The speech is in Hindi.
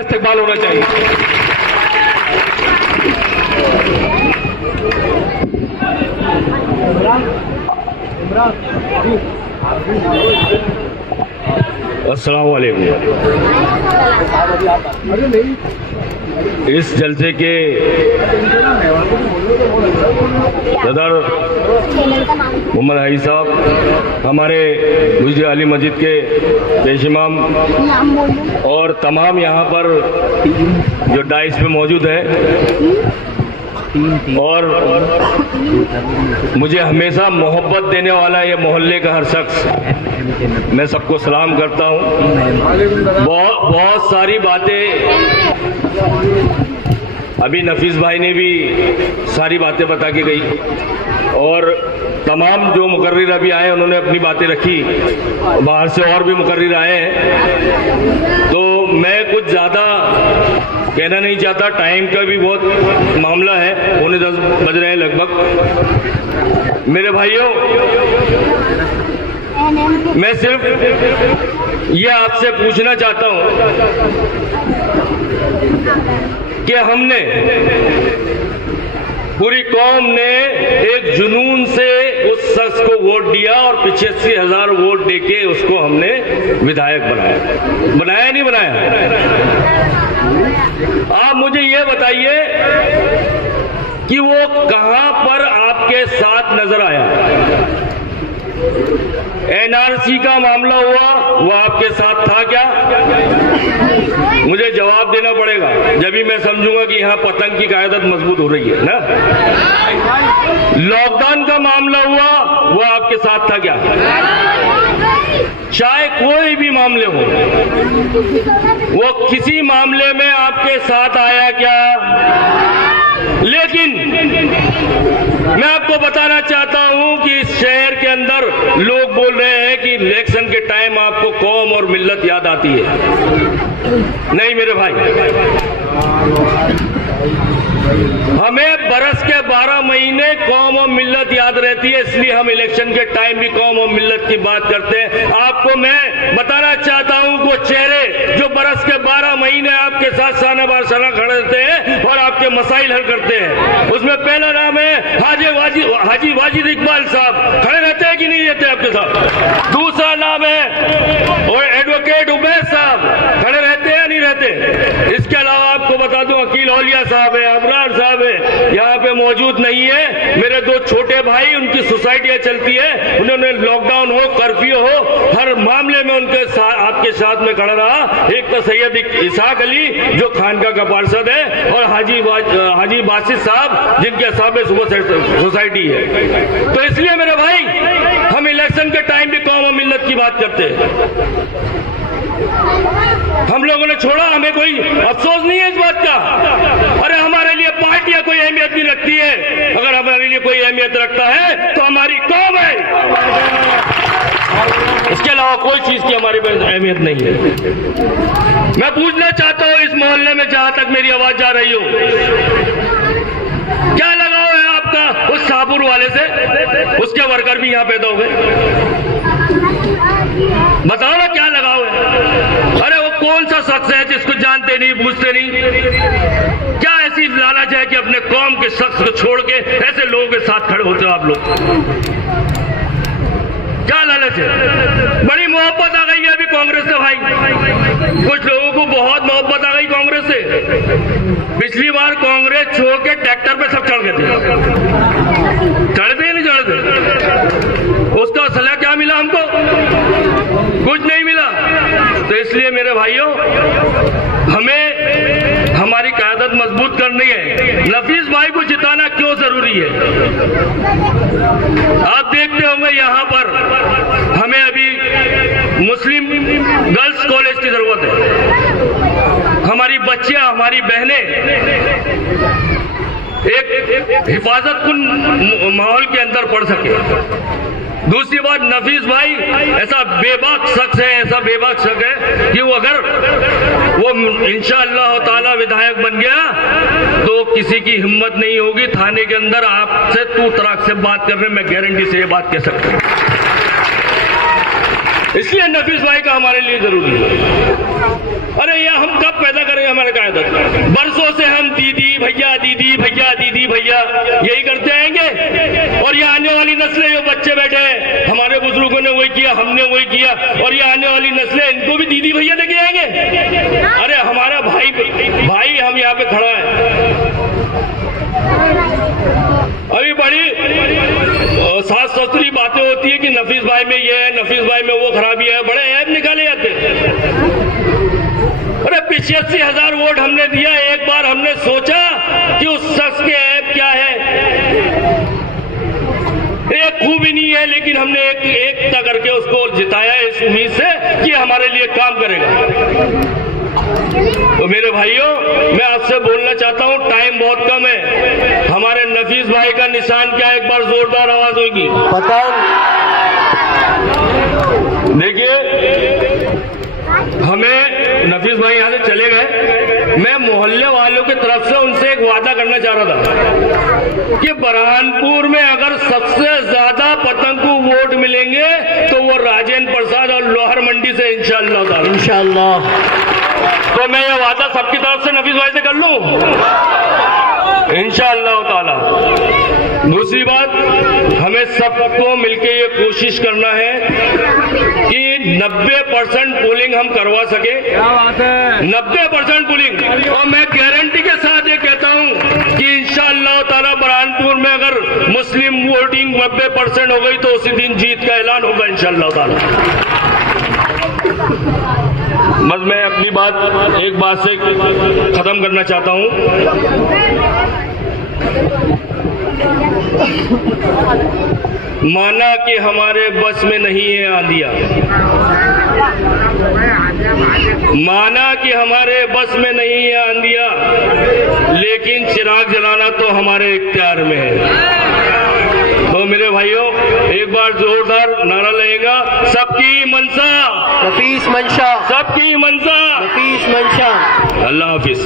इस्तेमाल होना चाहिए। अस्सलाम वालेकुम। इस जलसे के सदर मोहम्मद हाजी साहब, हमारे गुजरी आली मस्जिद के पेश इमाम और तमाम यहाँ पर जो डाइस पे मौजूद है, और मुझे हमेशा मोहब्बत देने वाला ये मोहल्ले का हर शख्स, मैं सबको सलाम करता हूँ। बहुत सारी बातें अभी नफीस भाई ने भी सारी बातें बता के गई, और तमाम जो मुकर्रिर अभी आए उन्होंने अपनी बातें रखी, बाहर से और भी मुकर्रिर आए हैं, तो मैं कुछ ज़्यादा कहना नहीं चाहता। टाइम का भी बहुत मामला है, 9:45 बज रहे हैं लगभग। मेरे भाइयों, मैं सिर्फ ये आपसे पूछना चाहता हूँ कि हमने, पूरी कौम ने एक जुनून से उस शख्स को वोट दिया और 85,000 वोट देके उसको हमने विधायक बनाया नहीं बनाया? आप मुझे ये बताइए कि वो कहां पर आपके साथ नजर आया? एनआरसी का मामला हुआ, वो आपके साथ था क्या? मुझे जवाब देना पड़ेगा, जब भी मैं समझूंगा कि यहां पतंग की कायदत मजबूत हो रही है ना। लॉकडाउन का मामला हुआ, वो आपके साथ था क्या? चाहे कोई भी मामले हो, वो किसी मामले में आपके साथ आया क्या? लेकिन मैं आपको बताना चाहता हूं कि इस शहर के अंदर लोग बोल रहे हैं कि इलेक्शन के टाइम आपको कौम और मिल्लत याद आती है। नहीं मेरे भाई, हमें बरस के 12 महीने कौम और मिल्लत याद रहती है, इसलिए हम इलेक्शन के टाइम भी कौम और मिल्लत की बात करते हैं। आपको मैं बताना चाहता हूं कि वो चेहरे जो बरस के 12 महीने आपके साथ साना बार साना खड़े रहते हैं और आपके मसाइल हल करते हैं, उसमें पहला नाम है हाजी वाजिद इकबाल साहब, खड़े रहते हैं कि नहीं रहते आपके साथ? दूसरा नाम है एडवोकेट उबैद साहब, खड़े रहते हैं या नहीं रहते? इसके अलावा आपको बता दूं, अकील औलिया साहब है, अबरार साहब है, यहाँ पे मौजूद नहीं है। मेरे 2 छोटे भाई, उनकी सोसाइटियां चलती है, उन्होंने लॉकडाउन हो, कर्फ्यू हो, हर मामले में उनके आपके साथ में खड़ा रहा। एक तो सैयद इसाक अली जो खानका का पार्षद है, और हाजी बासित साहब जिनके साहब सुबह सोसाइटी है। तो इसलिए मेरे भाई, हम इलेक्शन के टाइम भी कौम और मिल्लत की बात करते हैं। हम लोगों ने छोड़ा, हमें कोई अफसोस नहीं है इस बात का। अरे हमारे लिए पार्टियां कोई अहमियत नहीं रखती है, अगर हमारे लिए कोई अहमियत रखता है तो हमारी कौम है, इसके अलावा कोई चीज की हमारी अहमियत नहीं है। मैं पूछना चाहता हूं इस मोहल्ले में, जहां तक मेरी आवाज जा रही हो, क्या लगाव है आपका उस शाहपुर वाले से? उसके वर्कर भी यहां पैदा हो गए, बताओ ना क्या लगाव है? अरे वो कौन सा शख्स है जिसको जानते नहीं, पूछते नहीं? क्या ऐसी लालच है कि अपने कौम के शख्स को छोड़ के ऐसे लोगों के साथ खड़े होते हो आप लोग? क्या लालच है? बड़ी मोहब्बत आ गई है अभी कांग्रेस से भाई, कुछ लोगों को बहुत मोहब्बत आ गई कांग्रेस से। पिछली बार कांग्रेस छोड़ के ट्रैक्टर पे सब चढ़ गए थे, चढ़ते नहीं चढ़ते? उसका सलाह क्या मिला हमको? कुछ नहीं मिला। तो इसलिए मेरे भाइयों, हमें हमारी क़यादत मजबूत करनी है। नफीस भाई को जिताना क्यों जरूरी है? आप देखते होंगे यहाँ पर हमें अभी मुस्लिम गर्ल्स कॉलेज की जरूरत है। हमारी बच्चियां, हमारी बहनें एक हिफाजतकुन माहौल के अंदर पढ़ सके। दूसरी बात, नफीस भाई ऐसा बेबाक शख्स है, ऐसा बेबाक शख्स है कि वो अगर वो इंशाअल्लाह ताला विधायक बन गया तो किसी की हिम्मत नहीं होगी थाने के अंदर आपसे तू तराक से बात करने, मैं गारंटी से ये बात कह सकता हूं। इसलिए नफीस भाई का हमारे लिए जरूरी है। अरे ये हम कब पैदा करेंगे? किया, यही करते आएंगे। और ये आने वाली नस्लें, जो बच्चे बैठे हैं, हमारे बुजुर्गों ने वही किया, हमने वही किया, और ये आने वाली नस्लें, इनको भी दीदी भैया लेके आएंगे। अरे हमारा भाई हम यहाँ पे खड़ा है। अभी बड़ी साफ सुथरी बातें होती है कि नफीस भाई में ये है, नफीस भाई में वो खराबी है, बड़े ऐप निकाले जाते हैं। अरे 85,000 वोट हमने दिया, एक बार हमने सोचा कि उस शख्स के ऐप क्या है? एक खूबी नहीं है, लेकिन हमने एकता करके उसको जिताया इस उम्मीद से कि हमारे लिए काम करेगा। तो मेरे भाइयों, मैं आपसे बोलना चाहता हूं, टाइम बहुत कम है। हमारे नफीस भाई का निशान क्या है? एक बार जोरदार आवाज होगी, बताओ। देखिए, हमें नफीस भाई यहां से चले गए, मैं मोहल्ले वालों की तरफ से उनसे एक वादा करना चाह रहा था कि बुरहानपुर में अगर सबसे ज्यादा पतंगू वोट मिलेंगे तो वो राजेंद्र प्रसाद और लोहर मंडी से इंशाअल्लाह। तो मैं ये वादा सबकी तरफ से नफीस भाई से कर लूं इंशाअल्लाह ताला। दूसरी बात, हमें सबको मिलकर ये कोशिश करना है कि 90% पोलिंग हम करवा सके। क्या बात है? 90% पोलिंग। और मैं गारंटी के साथ ये कहता हूं कि इंशाअल्लाह ताला बुरहानपुर में अगर मुस्लिम वोटिंग 90% हो गई तो उसी दिन जीत का ऐलान होगा इंशाअल्लाह ताला। बस मैं अपनी बात एक बात से खत्म करना चाहता हूं। माना कि हमारे बस में नहीं है आंधिया, माना कि हमारे बस में नहीं है आंधिया, लेकिन चिराग जलाना तो हमारे इख्तियार में है। तो मेरे भाइयों, एक बार जोरदार नारा लगेगा, सबकी मनसा नफीस मंशा, सबकी मनसा नफीस मंशा। अल्लाह हाफिज।